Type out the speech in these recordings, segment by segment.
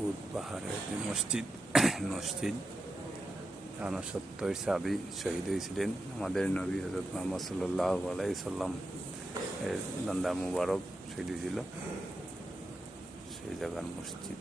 উদ পাহাড়ের যে মসজিদ মসজিদ 69 সাহাবী শহীদ হয়েছিলেন। আমাদের নবী হযরত মুহাম্মদ সাল্লাল্লাহু আলাইহি সাল্লাম এর দান্দা মুবারক শহীদ হয়েছিল, সেই জায়গার মসজিদ।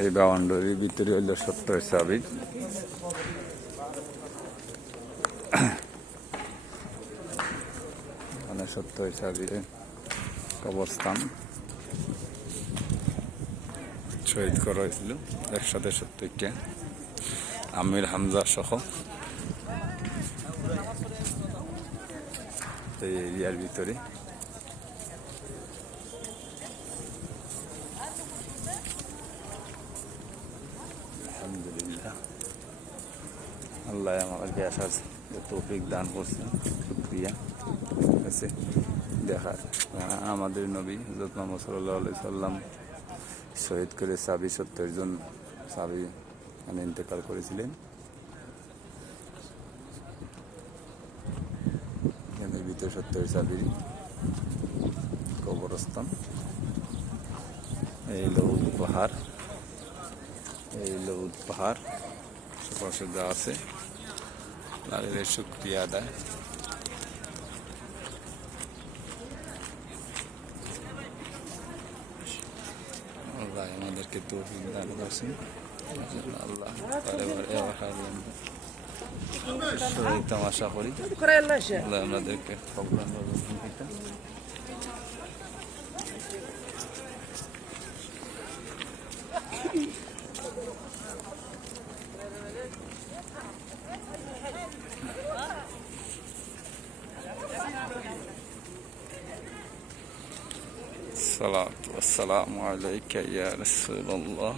এই বাউন্ডারির ভিতরে হইল 70 সাহাবী। মানে 70 সাহাবীর কবরস্থান শহীদ করা হয়েছিল একসাথে 70টা, আমির হামজা সহ। এই এরিয়ার ভিতরে আলহামদুলিল্লাহ, আল্লাহ আমাদেরকে আসার তৌফিক দান করছে, শুকরিয়া আছে দেখার। আমাদের নবী হযরত মুহাম্মদ সাল্লাল্লাহু আলাইহি সাল্লাম শহীদ করে 70 জন সাহাবী ইন্তেকাল করেছিলেন। এখানের ভিতরে 70 সাহাবীর কবরস্থান। এই লৌদ পাহাড়, এই লৌদ পাহাড় আশেপাশে যা আছে তাদের শুকরিয়া আদায়। আল্লাহ আমাদেরকে তৌফিক দান করছেন। আল্লাহ তামাশা করি, আল্লাহ আমাদেরকে কবুল الصلاة والسلام عليك يا رسول الله